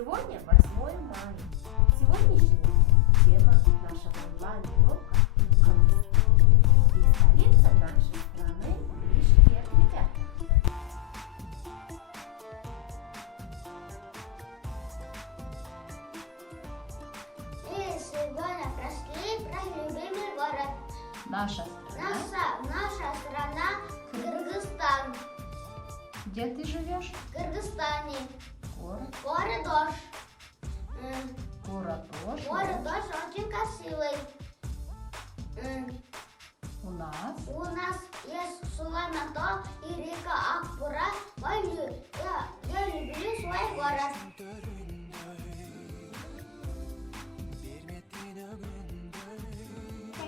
Сегодня 8 мая. Сегодняшняя тема нашего онлайн-урока – Кыргызстан. И столица нашей страны – Бишкек, ребята. Мы сегодня прошли про любимый город. Наша Наша страна Кыргызстан. Где ты живешь? В Кыргызстане. Город Город Ош. Город очень красивый. У нас есть Суланато и река Акбура. Я люблю свой город.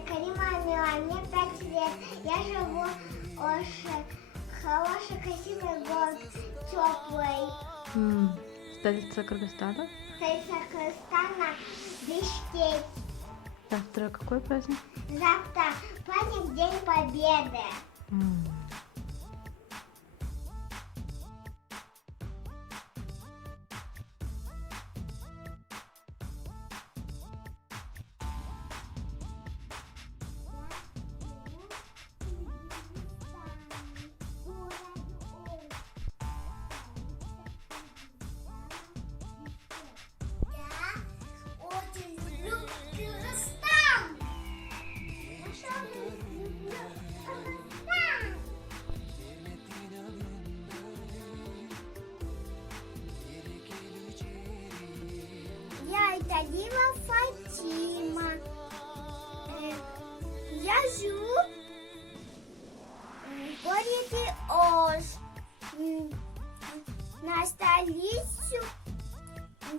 Карима Мила, мне 5 лет. Я живу в Оше. Хороший, красивый город, теплый. Столица Кыргызстана. Столица Кыргызстана Бишкек. Завтра какой праздник? Завтра праздник День Победы. Очень люблю Кыргызстан. Я Италива Фатима. Я живу в городе Ош. На столицу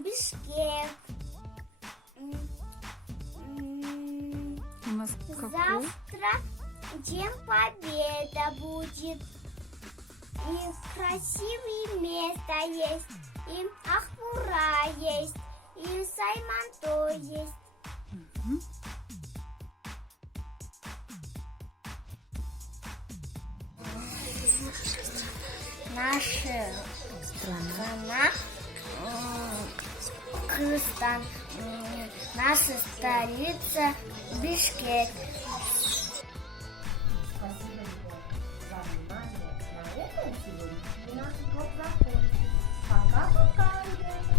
Бишкек. У нас какой? Завтра День Победы будет. И красивые места есть. И Ахмура есть. И Сайманто есть. Наша страна Кыргызстан. Наша столица Бишкек. Спасибо, Егор, за внимание. На этом сегодня наш урок закончен. Пока-пока, ребята.